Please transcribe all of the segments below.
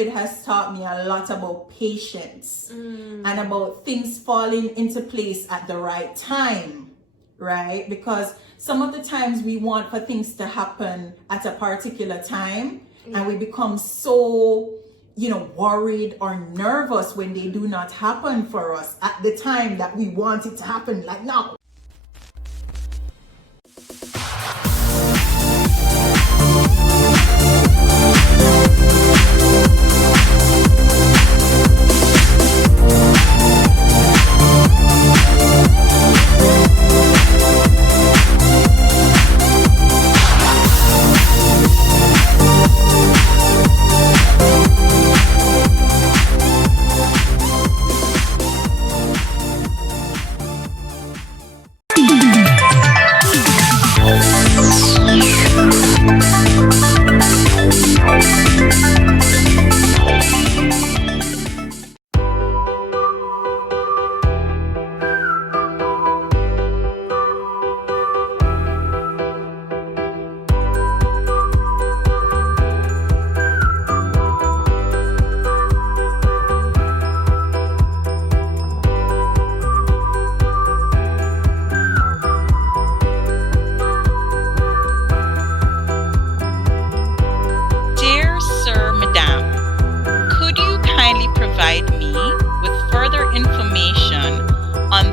COVID has taught me a lot about patience and about things falling into place at the right time, right? Because some of the times we want for things to happen at a particular time, and we become so, worried or nervous when they do not happen for us at the time that we want it to happen, like now.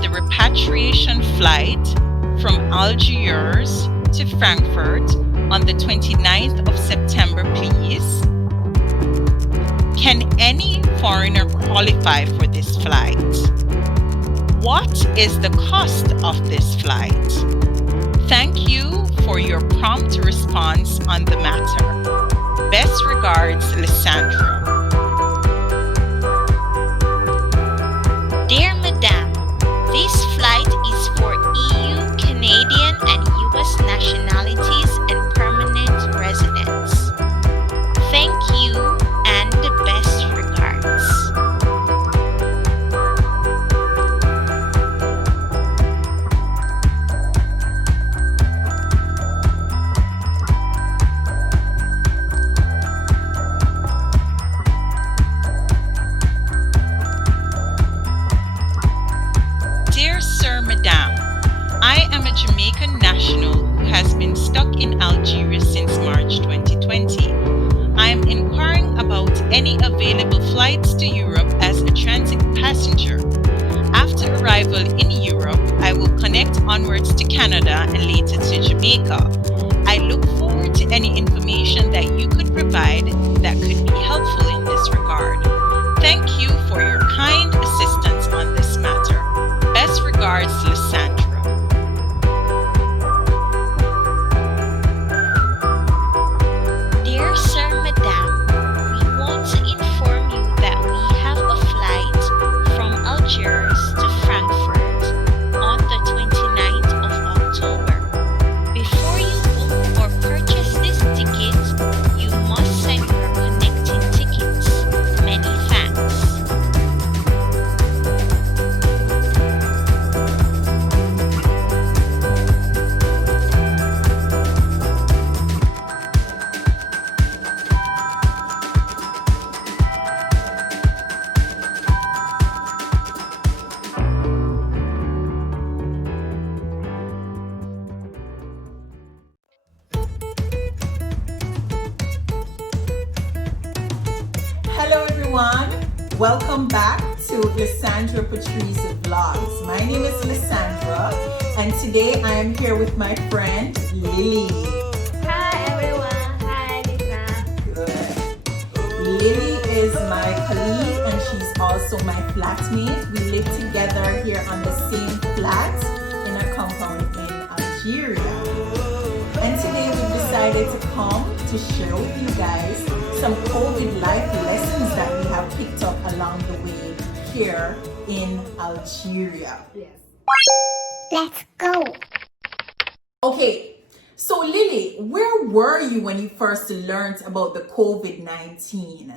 Repatriation flight from Algiers to Frankfurt on the 29th of September, please. Can any foreigner qualify for this flight? What is the cost of this flight? Thank you for your prompt response on the matter. Best regards, Lisandra. Dear Madame, this flight is for EU, Canadian, and US nationalities and permanent residents. Thank you and the best regards. Dear Sir, Madame, I am a Jamaican national who has been stuck in Algeria since March 2020. I am inquiring about any available flights to Europe as a transit passenger. After arrival in Europe, I will connect onwards to Canada and later to Jamaica. I look forward to any information that you could provide that could be helpful in this regard. Thank you for your kind assistance on this matter. Best regards, Lisandra. Dear Sir, Madame, we want to inform you that we have a flight from Algiers to Frankfurt on the 29th of October. Before you book or purchase this ticket, you must send your connecting tickets. Many thanks. Hello everyone, welcome back to Lisandra Patrice Vlogs. My name is Lisandra and today I am here with my friend Lily. Hi everyone. Hi Lisa. Good. Lily is my colleague and she's also my flatmate. We live together here on the same flat in a compound in Algeria. And today we've decided to come to share with you guys some COVID life lessons that we have picked up along the way here in Algeria. Yes. Let's go. Okay, so Lily, where were you when you first learned about the COVID-19?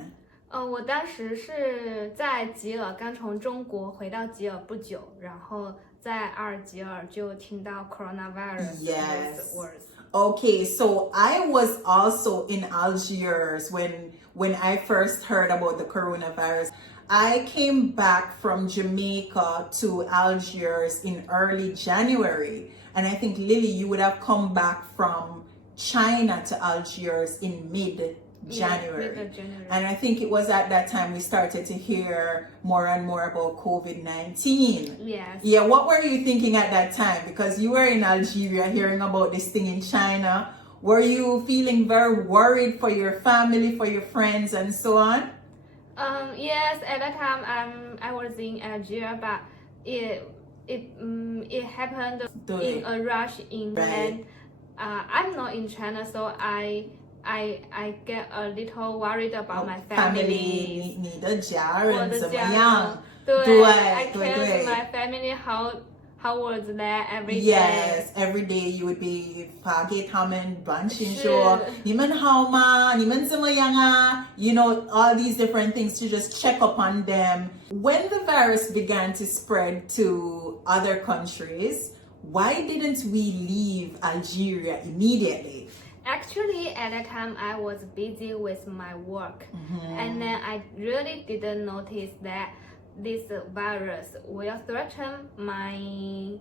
我当时是在吉尔，刚从中国回到吉尔不久，然后在阿尔及尔就听到 coronavirus Yes. those words. Okay, so I was also in Algiers when when I first heard about the coronavirus. I came back from Jamaica to Algiers in early January. And I think, Lily, you would have come back from China to Algiers in mid-January. Mid-January. And I think it was at that time we started to hear more and more about COVID-19. Yes. Yeah, what were you thinking at that time? Because you were in Algeria hearing about this thing in China. Were you feeling very worried for your family, for your friends, and so on? Yes, at that time I was in Algeria, but it happened in a rush in Right. I'm not in China, so I get a little worried about my family, family. 你的家人怎么我的家样？人，对， I 对， care 对。 my family how was that every day. Yes, every day you would be 发给他们短信说你们好吗？你们怎么样啊？You know, all these different things to just check up on them. When the virus began to spread to other countries, why didn't we leave Algeria immediately? Actually, at that time, I was busy with my work, and then I really didn't notice that this virus will threaten my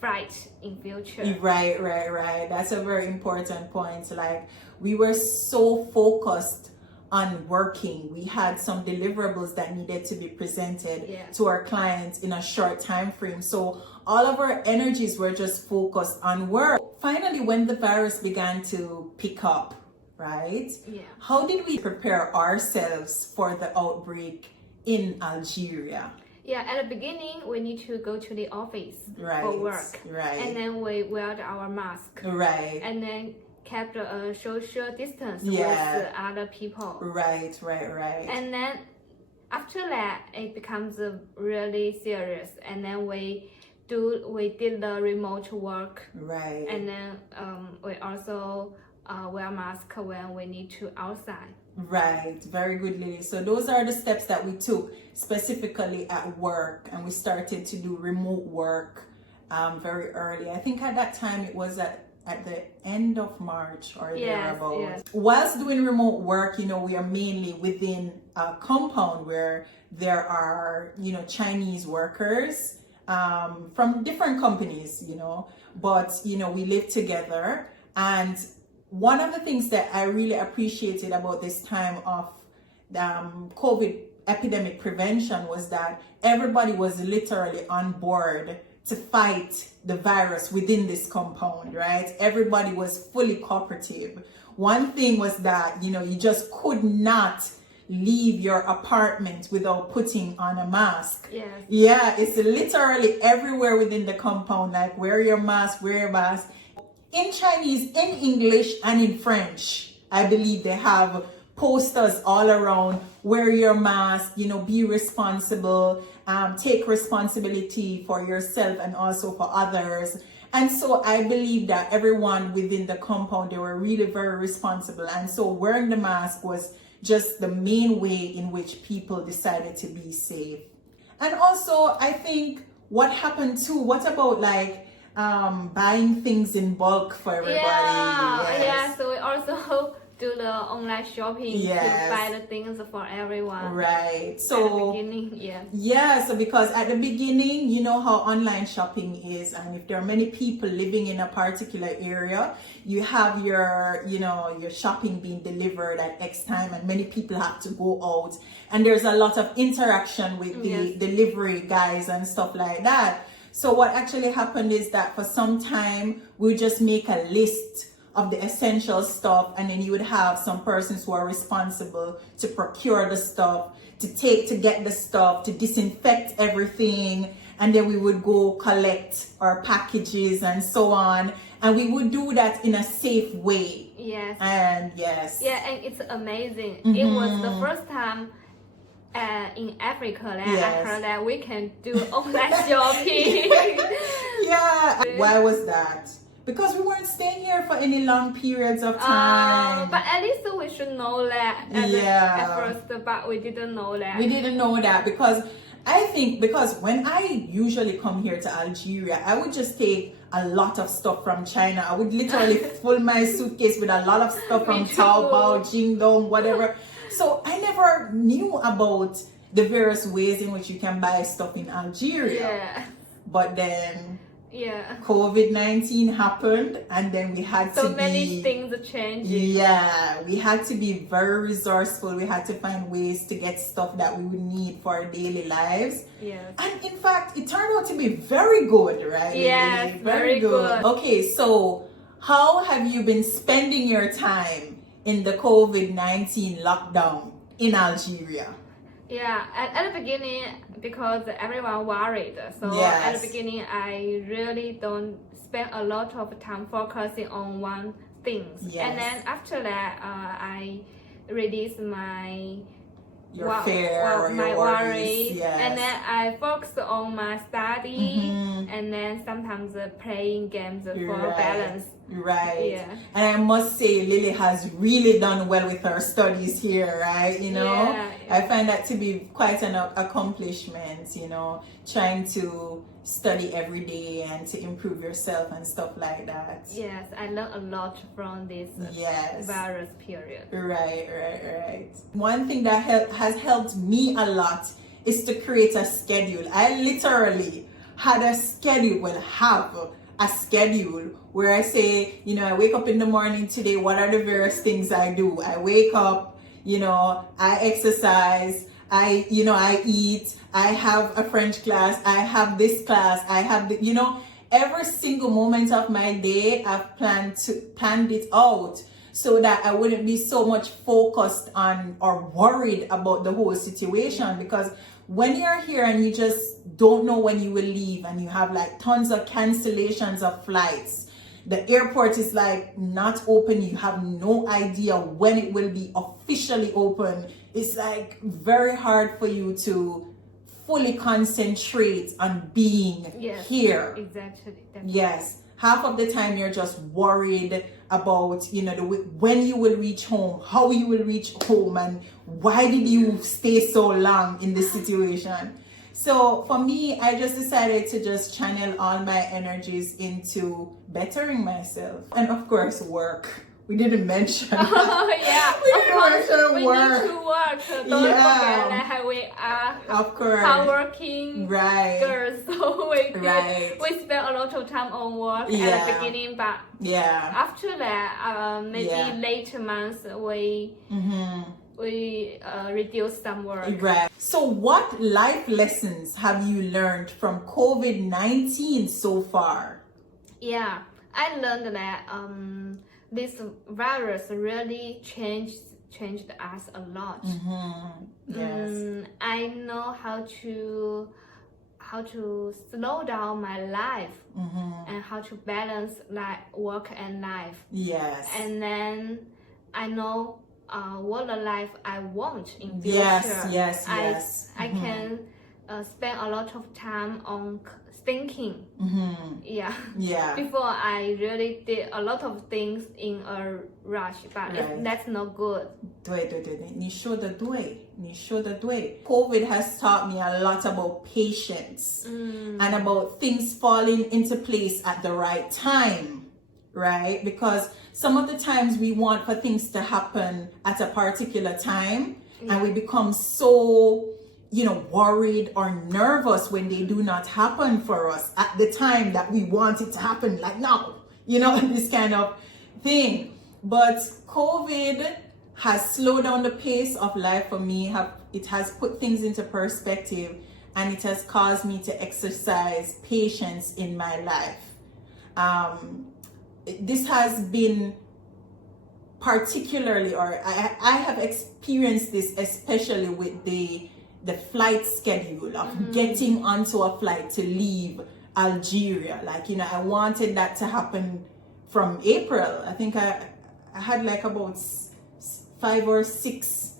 flight in future. Right. That's a very important point. Like, we were so focused on working. We had some deliverables that needed to be presented to our clients in a short time frame. So all of our energies were just focused on work. Finally, when the virus began to pick up, right? Yeah. How did we prepare ourselves for the outbreak in Algeria? Yeah, at the beginning, we need to go to the office Right. for work. Right. And then we wear our mask. Right. And then kept a social distance Yeah. with other people. Right. And then after that, it becomes really serious. And then we did the remote work. Right. And then we also wear mask when we need to outside. Right, very good, Lily. So those are the steps that we took specifically at work, and we started to do remote work very early. I think at that time it was at the end of March or thereabouts. Yes. Whilst doing remote work, you know, we are mainly within a compound where there are, you know, Chinese workers from different companies, you know, but, you know, we live together. And one of the things that I really appreciated about this time of COVID epidemic prevention was that everybody was literally on board to fight the virus within this compound, right? Everybody was fully cooperative. One thing was that, you know, you just could not leave your apartment without putting on a mask. Yes. Yeah, it's literally everywhere within the compound, like wear your mask. In Chinese, in English, and in French, I believe they have posters all around, wear your mask, you know, be responsible, take responsibility for yourself and also for others. And so I believe that everyone within the compound, they were really very responsible. And so wearing the mask was just the main way in which people decided to be safe. And also, I think what happened too, what about like buying things in bulk for everybody? Yeah, so we also do the online shopping Yes. to buy the things for everyone. Right. At the So beginning, yeah. yeah, so because at the beginning, you know how online shopping is, and if there are many people living in a particular area, you have your, you know, your shopping being delivered at X time, and many people have to go out, and there's a lot of interaction with the delivery guys and stuff like that. So what actually happened is that for some time, we just make a list of the essential stuff, and then you would have some persons who are responsible to procure the stuff, to get the stuff, to disinfect everything, and then we would go collect our packages and so on, and we would do that in a safe way. Yes. And yes. Yeah, and it's amazing. It was the first time in Africa that I heard that we can do online shopping. Yeah. Why was that? Because we weren't staying here for any long periods of time. But at least we should know that at first, but we didn't know that. We didn't know that because I think because when I usually come here to Algeria, I would just take a lot of stuff from China. I would literally fill my suitcase with a lot of stuff from Taobao, Jingdong, whatever. So I never knew about the various ways in which you can buy stuff in Algeria. Yeah. But then Yeah. COVID-19 happened, and then we had So to many be, things changing. yeah, we had to be very resourceful. We had to find ways to get stuff that we would need for our daily lives. Yes. And in fact, it turned out to be very good, right? Yes, Lily? very good. Okay, so how have you been spending your time in the COVID-19 lockdown in Algeria? Yeah, at the beginning, because everyone worried, so Yes. at the beginning, I really don't spend a lot of time focusing on one thing. Yes. And then after that, I reduced my Your fear or my your worries. Yes. and then I focus on my study, Mhm. and then sometimes playing games for Right. balance. Right. Yeah. And I must say, Lily has really done well with her studies here, right? You know, Yeah, yeah. I find that to be quite an accomplishment, you know, trying to study every day and to improve yourself and stuff like that. Yes, I learned a lot from this Yes. virus period. Right. One thing that has helped me a lot is to create a schedule. I literally had a schedule, have a schedule where I say, you know, I wake up in the morning today, what are the various things I do? I wake up, you know, I exercise, I eat, I have a French class, I have this class, I have the, you know, every single moment of my day I've planned it out so that I wouldn't be so much focused on or worried about the whole situation. Because when you're here and you just don't know when you will leave and you have like tons of cancellations of flights, the airport is like not open, you have no idea when it will be officially open, it's like very hard for you to fully concentrate on being Yes, here. Exactly. Definitely. Yes, half of the time you're just worried about, you know, when you will reach home, how you will reach home, and why did you stay so long in this situation. So for me, I just decided to just channel all my energies into bettering myself, and of course work. We didn't mention Oh yeah, We of course, didn't we work. need to work. Don't Yeah. forget that we are Of course. hardworking Right. girls, so Right. we spend a lot of time on work Yeah. at the beginning, but Yeah. after that, maybe Yeah. later months we reduce some work. Right. So what life lessons have you learned from COVID-19 so far? Yeah, I learned that this virus really changed us a lot. Yes. I know how to slow down my life and how to balance work and life. Yes. And then I know what the life I want in future. Yes. I can spend a lot of time on thinking. Yeah. Yeah. Before I really did a lot of things in a rush, but Right. that's not good. 对，你说的对. COVID has taught me a lot about patience and about things falling into place at the right time, right? Because some of the times we want for things to happen at a particular time, and we become so, you know, worried or nervous when they do not happen for us at the time that we want it to happen, like now, you know, this kind of thing. But COVID has slowed down the pace of life for me. It has put things into perspective, and it has caused me to exercise patience in my life. This has been particularly, or I have experienced this especially with the flight schedule of getting onto a flight to leave Algeria. Like, you know, I wanted that to happen from April. I think I had like about 5 or 6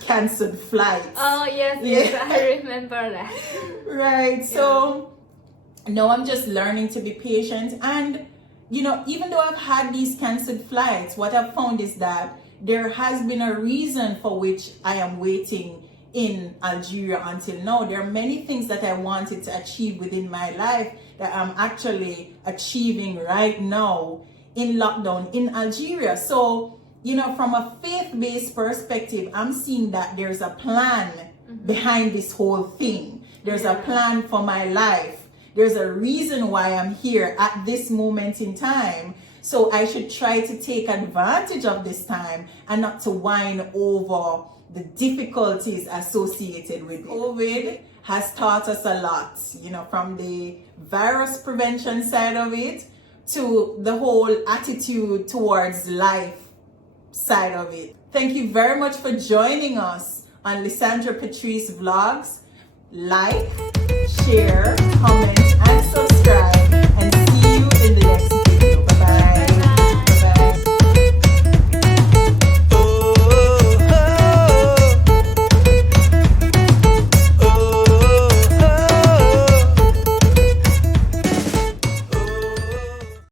canceled flights. Oh yes, Yeah. I remember that. Right. So now I'm just learning to be patient. And, you know, even though I've had these canceled flights, what I've found is that there has been a reason for which I am waiting in Algeria until now. There are many things that I wanted to achieve within my life that I'm actually achieving right now in lockdown in Algeria. So you know, from a faith-based perspective, I'm seeing that there's a plan behind this whole thing. There's a plan for my life. There's a reason why I'm here at this moment in time. So I should try to take advantage of this time and not to whine over the difficulties associated with it. COVID has taught us a lot, you know, from the virus prevention side of it to the whole attitude towards life side of it. Thank you very much for joining us on Lisandra Patrice Vlogs. Like, share, comment, and subscribe, and see you in the next video.